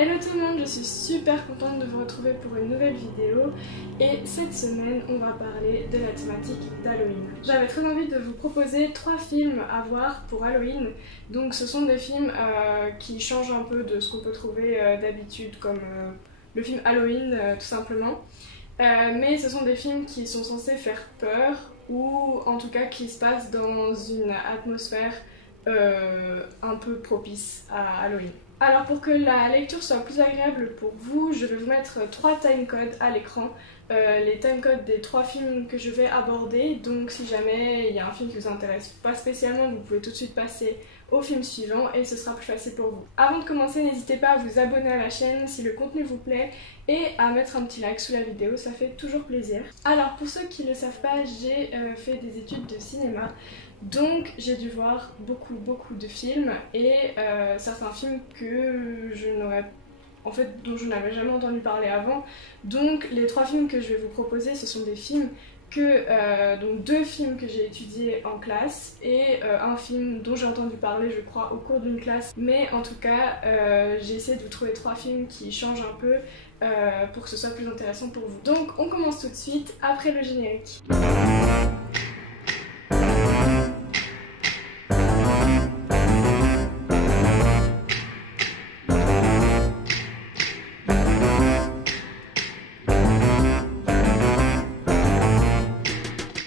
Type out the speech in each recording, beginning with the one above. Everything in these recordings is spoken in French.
Hello tout le monde, je suis super contente de vous retrouver pour une nouvelle vidéo et cette semaine on va parler de la thématique d'Halloween. J'avais très envie de vous proposer 3 films à voir pour Halloween. Donc ce sont des films qui changent un peu de ce qu'on peut trouver d'habitude comme le film Halloween tout simplement. Mais ce sont des films qui sont censés faire peur ou en tout cas qui se passent dans une atmosphère un peu propice à Halloween. Alors pour que la lecture soit plus agréable pour vous, je vais vous mettre 3 timecodes à l'écran, les timecodes des 3 films que je vais aborder, donc si jamais il y a un film qui vous intéresse pas spécialement, vous pouvez tout de suite passer au film suivant et ce sera plus facile pour vous. Avant de commencer, n'hésitez pas à vous abonner à la chaîne si le contenu vous plaît et à mettre un petit like sous la vidéo, ça fait toujours plaisir. Alors pour ceux qui ne le savent pas, j'ai fait des études de cinéma. Donc j'ai dû voir beaucoup de films et certains films que dont je n'avais jamais entendu parler avant. Donc les 3 films que je vais vous proposer, ce sont des films donc 2 films que j'ai étudiés en classe et un film dont j'ai entendu parler je crois au cours d'une classe, mais en tout cas j'ai essayé de vous trouver 3 films qui changent un peu pour que ce soit plus intéressant pour vous. Donc on commence tout de suite après le générique.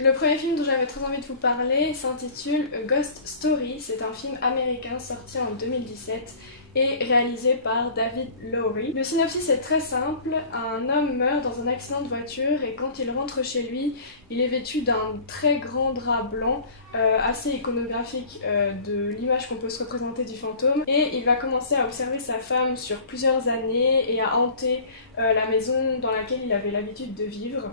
Le premier film dont j'avais très envie de vous parler s'intitule A Ghost Story. C'est un film américain sorti en 2017 et réalisé par David Lowery. Le synopsis est très simple, un homme meurt dans un accident de voiture et quand il rentre chez lui, il est vêtu d'un très grand drap blanc, assez iconographique de l'image qu'on peut se représenter du fantôme, et il va commencer à observer sa femme sur plusieurs années et à hanter la maison dans laquelle il avait l'habitude de vivre.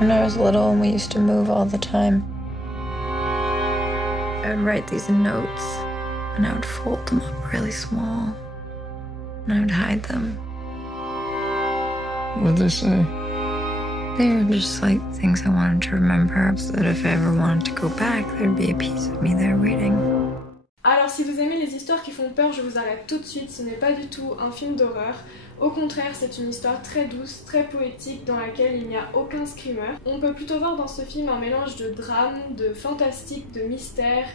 When I was little and we used to move all the time, I would write these in notes and I would fold them up really small and I would hide them. What'd they say? They were just like things I wanted to remember so that if I ever wanted to go back, there'd be a piece of me there waiting. Alors si vous aimez les histoires qui font peur, je vous arrête tout de suite, ce n'est pas du tout un film d'horreur. Au contraire, c'est une histoire très douce, très poétique, dans laquelle il n'y a aucun screamer. On peut plutôt voir dans ce film un mélange de drame, de fantastique, de mystère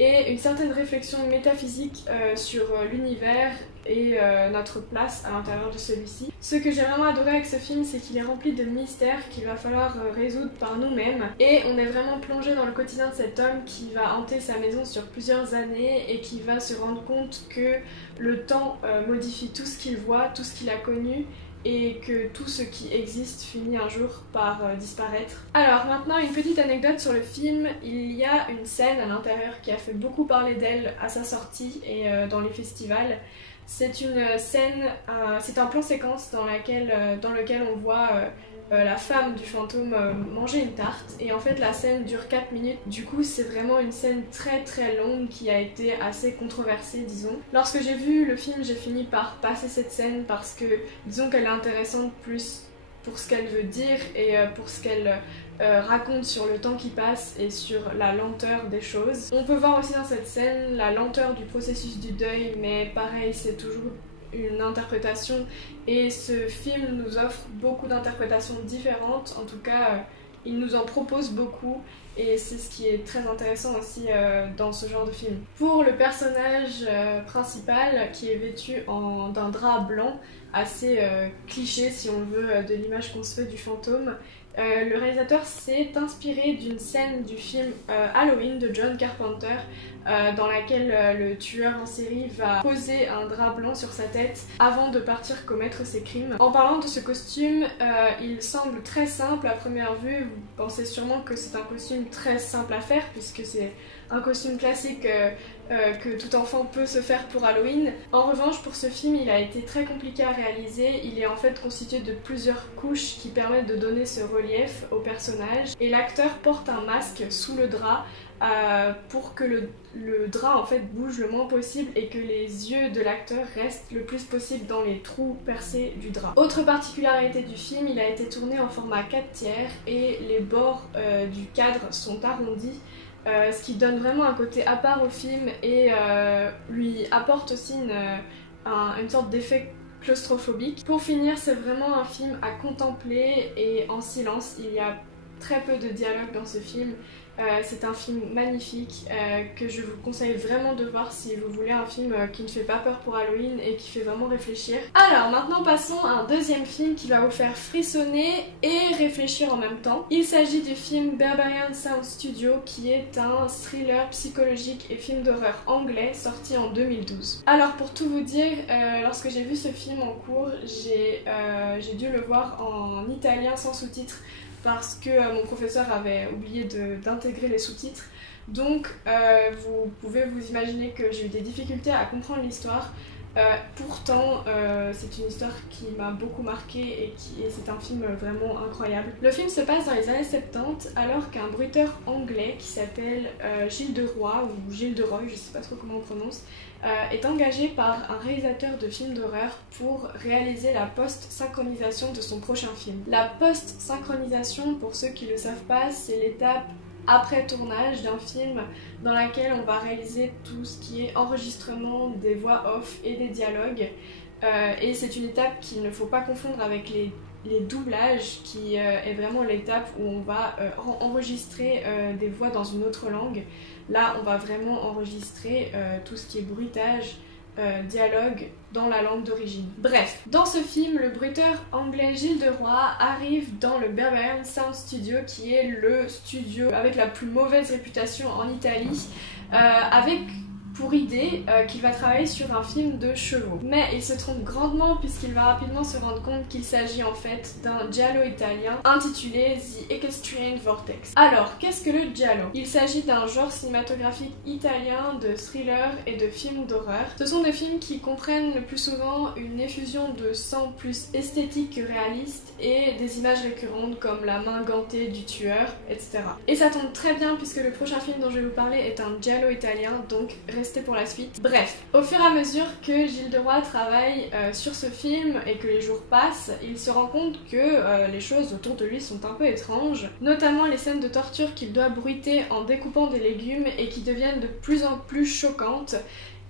et une certaine réflexion métaphysique sur l'univers et notre place à l'intérieur de celui-ci. Ce que j'ai vraiment adoré avec ce film, c'est qu'il est rempli de mystères qu'il va falloir résoudre par nous-mêmes. Et on est vraiment plongé dans le quotidien de cet homme qui va hanter sa maison sur plusieurs années et qui va se rendre compte que le temps modifie tout ce qu'il voit, tout ce qu'il a connu, et que tout ce qui existe finit un jour par disparaître. Alors maintenant une petite anecdote sur le film, il y a une scène à l'intérieur qui a fait beaucoup parler d'elle à sa sortie et dans les festivals. C'est une scène, c'est un plan séquence dans lequel on voit la femme du fantôme manger une tarte et en fait la scène dure 4 minutes. Du coup c'est vraiment une scène très longue qui a été assez controversée disons. Lorsque j'ai vu le film j'ai fini par passer cette scène parce que disons qu'elle est intéressante plus pour ce qu'elle veut dire et pour ce qu'elle raconte sur le temps qui passe et sur la lenteur des choses. On peut voir aussi dans cette scène la lenteur du processus du deuil, mais pareil c'est toujours une interprétation et ce film nous offre beaucoup d'interprétations différentes, en tout cas il nous en propose beaucoup et c'est ce qui est très intéressant aussi dans ce genre de film. Pour le personnage principal qui est vêtu d'un drap blanc assez cliché si on veut de l'image qu'on se fait du fantôme, le réalisateur s'est inspiré d'une scène du film Halloween de John Carpenter dans laquelle le tueur en série va poser un drap blanc sur sa tête avant de partir commettre ses crimes. En parlant de ce costume, il semble très simple à première vue, vous pensez sûrement que c'est un costume très simple à faire puisque c'est un costume classique que tout enfant peut se faire pour Halloween. En revanche, pour ce film, il a été très compliqué à réaliser. Il est en fait constitué de plusieurs couches qui permettent de donner ce relief au personnage. Et l'acteur porte un masque sous le drap pour que le drap en fait bouge le moins possible et que les yeux de l'acteur restent le plus possible dans les trous percés du drap. Autre particularité du film, il a été tourné en format 4/3 et les bords du cadre sont arrondis ce qui donne vraiment un côté à part au film et lui apporte aussi une sorte d'effet claustrophobique. Pour finir, c'est vraiment un film à contempler et en silence. Il y a très peu de dialogue dans ce film. C'est un film magnifique que je vous conseille vraiment de voir si vous voulez un film qui ne fait pas peur pour Halloween et qui fait vraiment réfléchir. Alors maintenant passons à un deuxième film qui va vous faire frissonner et réfléchir en même temps. Il s'agit du film Berberian Sound Studio qui est un thriller psychologique et film d'horreur anglais sorti en 2012. Alors pour tout vous dire, lorsque j'ai vu ce film en cours, j'ai dû le voir en italien sans sous-titres parce que mon professeur avait oublié d'intégrer les sous-titres. Donc vous pouvez vous imaginer que j'ai eu des difficultés à comprendre l'histoire. Pourtant, c'est une histoire qui m'a beaucoup marquée et c'est un film vraiment incroyable. Le film se passe dans les années 70 alors qu'un bruiteur anglais qui s'appelle Gilles de Roy ou Gilles de Roy, je sais pas trop comment on prononce, est engagé par un réalisateur de films d'horreur pour réaliser la post-synchronisation de son prochain film. La post-synchronisation, pour ceux qui ne le savent pas, c'est l'étape après tournage d'un film dans laquelle on va réaliser tout ce qui est enregistrement des voix off et des dialogues. Et c'est une étape qu'il ne faut pas confondre avec les doublages, qui est vraiment l'étape où on va enregistrer des voix dans une autre langue. Là, on va vraiment enregistrer tout ce qui est bruitage, dialogue dans la langue d'origine. Bref, dans ce film, le bruiteur anglais Gilles de Roy arrive dans le Berberian Sound Studio, qui est le studio avec la plus mauvaise réputation en Italie, avec pour idée qu'il va travailler sur un film de chevaux. Mais il se trompe grandement puisqu'il va rapidement se rendre compte qu'il s'agit en fait d'un giallo italien intitulé The Equestrian Vortex. Alors, qu'est-ce que le giallo? Il s'agit d'un genre cinématographique italien de thriller et de films d'horreur. Ce sont des films qui comprennent le plus souvent une effusion de sang plus esthétique que réaliste et des images récurrentes comme la main gantée du tueur, etc. Et ça tombe très bien puisque le prochain film dont je vais vous parler est un giallo italien, donc restez pour la suite. Bref, au fur et à mesure que Gilles de Roy travaille sur ce film et que les jours passent, il se rend compte que les choses autour de lui sont un peu étranges, notamment les scènes de torture qu'il doit bruiter en découpant des légumes et qui deviennent de plus en plus choquantes,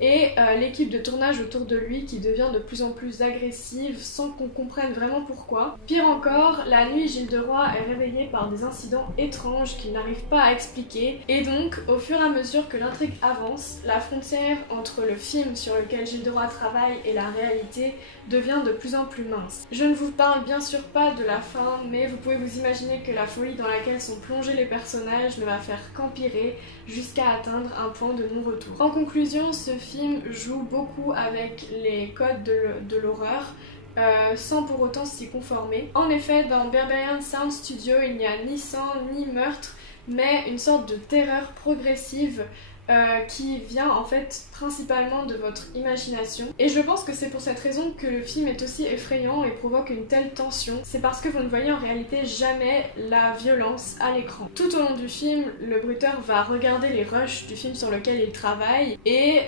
et l'équipe de tournage autour de lui qui devient de plus en plus agressive sans qu'on comprenne vraiment pourquoi. Pire encore, la nuit, Gilles de Roy est réveillé par des incidents étranges qu'il n'arrive pas à expliquer, et donc au fur et à mesure que l'intrigue avance, la frontière entre le film sur lequel Gilles de Roy travaille et la réalité devient de plus en plus mince. Je ne vous parle bien sûr pas de la fin, mais vous pouvez vous imaginer que la folie dans laquelle sont plongés les personnages ne va faire qu'empirer jusqu'à atteindre un point de non-retour. En conclusion, ce film joue beaucoup avec les codes de l'horreur, sans pour autant s'y conformer. En effet, dans Berberian Sound Studio, il n'y a ni sang ni meurtre, mais une sorte de terreur progressive qui vient en fait principalement de votre imagination. Et je pense que c'est pour cette raison que le film est aussi effrayant et provoque une telle tension. C'est parce que vous ne voyez en réalité jamais la violence à l'écran. Tout au long du film, le bruiteur va regarder les rushs du film sur lequel il travaille, et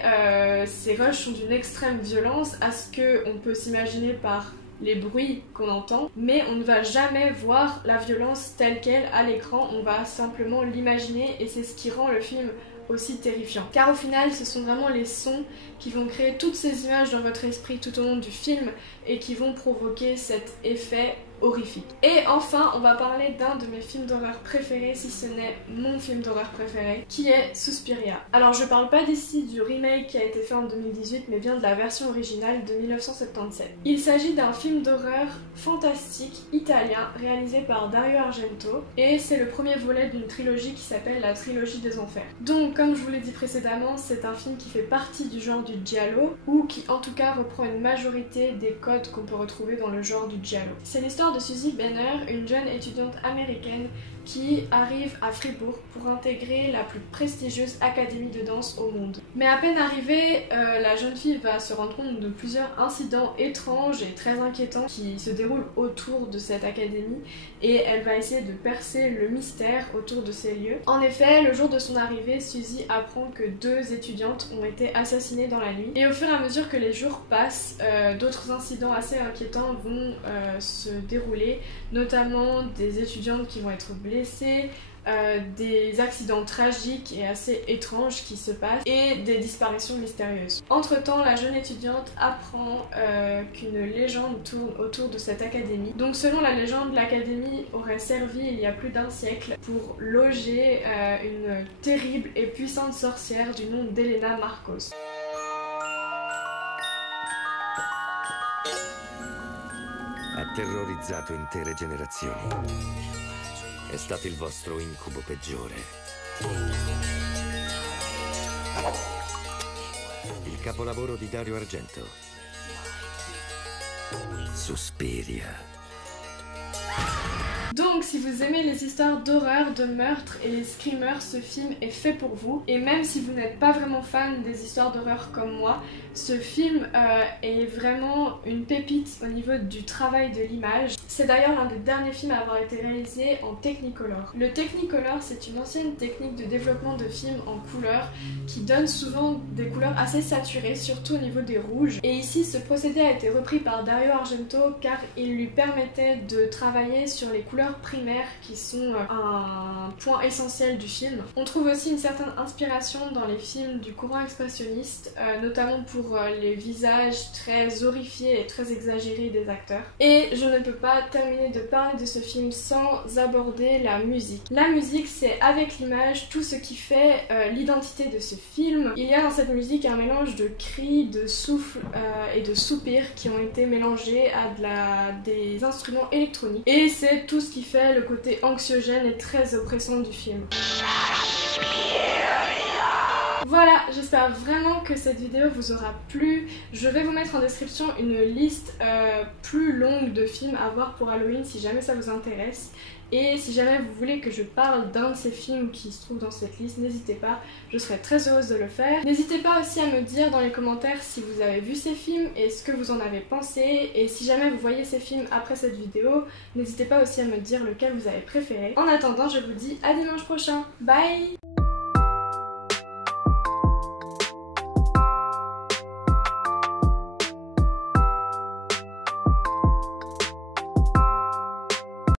ces rushs sont d'une extrême violence à ce qu'on peut s'imaginer par les bruits qu'on entend, mais on ne va jamais voir la violence telle qu'elle à l'écran, on va simplement l'imaginer, et c'est ce qui rend le film aussi terrifiant. Car au final, ce sont vraiment les sons qui vont créer toutes ces images dans votre esprit tout au long du film et qui vont provoquer cet effet horrifique. Et enfin, on va parler d'un de mes films d'horreur préférés, si ce n'est mon film d'horreur préféré, qui est Suspiria. Alors je parle pas ici du remake qui a été fait en 2018, mais bien de la version originale de 1977. Il s'agit d'un film d'horreur fantastique italien réalisé par Dario Argento, et c'est le premier volet d'une trilogie qui s'appelle la trilogie des enfers. Donc comme je vous l'ai dit précédemment, c'est un film qui fait partie du genre du giallo, ou qui en tout cas reprend une majorité des codes qu'on peut retrouver dans le genre du giallo. C'est l'histoire de Susie Benner, une jeune étudiante américaine qui arrive à Fribourg pour intégrer la plus prestigieuse académie de danse au monde. Mais à peine arrivée, la jeune fille va se rendre compte de plusieurs incidents étranges et très inquiétants qui se déroulent autour de cette académie, et elle va essayer de percer le mystère autour de ces lieux. En effet, le jour de son arrivée, Susie apprend que 2 étudiantes ont été assassinées dans la nuit, et au fur et à mesure que les jours passent, d'autres incidents assez inquiétants vont se dérouler, notamment des étudiantes qui vont être blessées, des accidents tragiques et assez étranges qui se passent et des disparitions mystérieuses. Entre-temps, la jeune étudiante apprend qu'une légende tourne autour de cette académie. Donc selon la légende, l'académie aurait servi il y a plus d'un siècle pour loger une terrible et puissante sorcière du nom d'Elena Marcos. Ha terrorizzato intere generazioni. È stato il vostro incubo peggiore. Il capolavoro di Dario Argento. Suspiria. Donc si vous aimez les histoires d'horreur, de meurtre et les screamers, ce film est fait pour vous. Et même si vous n'êtes pas vraiment fan des histoires d'horreur comme moi, ce film est vraiment une pépite au niveau du travail de l'image. C'est d'ailleurs l'un des derniers films à avoir été réalisé en Technicolor. Le Technicolor, c'est une ancienne technique de développement de films en couleurs qui donne souvent des couleurs assez saturées, surtout au niveau des rouges. Et ici, ce procédé a été repris par Dario Argento car il lui permettait de travailler sur les couleurs primaires qui sont un point essentiel du film. On trouve aussi une certaine inspiration dans les films du courant expressionniste, notamment pour les visages très horrifiés et très exagérés des acteurs. Et je ne peux pas terminer de parler de ce film sans aborder la musique. La musique, c'est avec l'image tout ce qui fait l'identité de ce film. Il y a dans cette musique un mélange de cris, de souffles et de soupirs qui ont été mélangés à des instruments électroniques. Et c'est tout ce qui fait le côté anxiogène et très oppressant du film. Voilà, j'espère vraiment que cette vidéo vous aura plu. Je vais vous mettre en description une liste plus longue de films à voir pour Halloween si jamais ça vous intéresse. Et si jamais vous voulez que je parle d'un de ces films qui se trouve dans cette liste, n'hésitez pas, je serai très heureuse de le faire. N'hésitez pas aussi à me dire dans les commentaires si vous avez vu ces films et ce que vous en avez pensé. Et si jamais vous voyez ces films après cette vidéo, n'hésitez pas aussi à me dire lequel vous avez préféré. En attendant, je vous dis à dimanche prochain. Bye!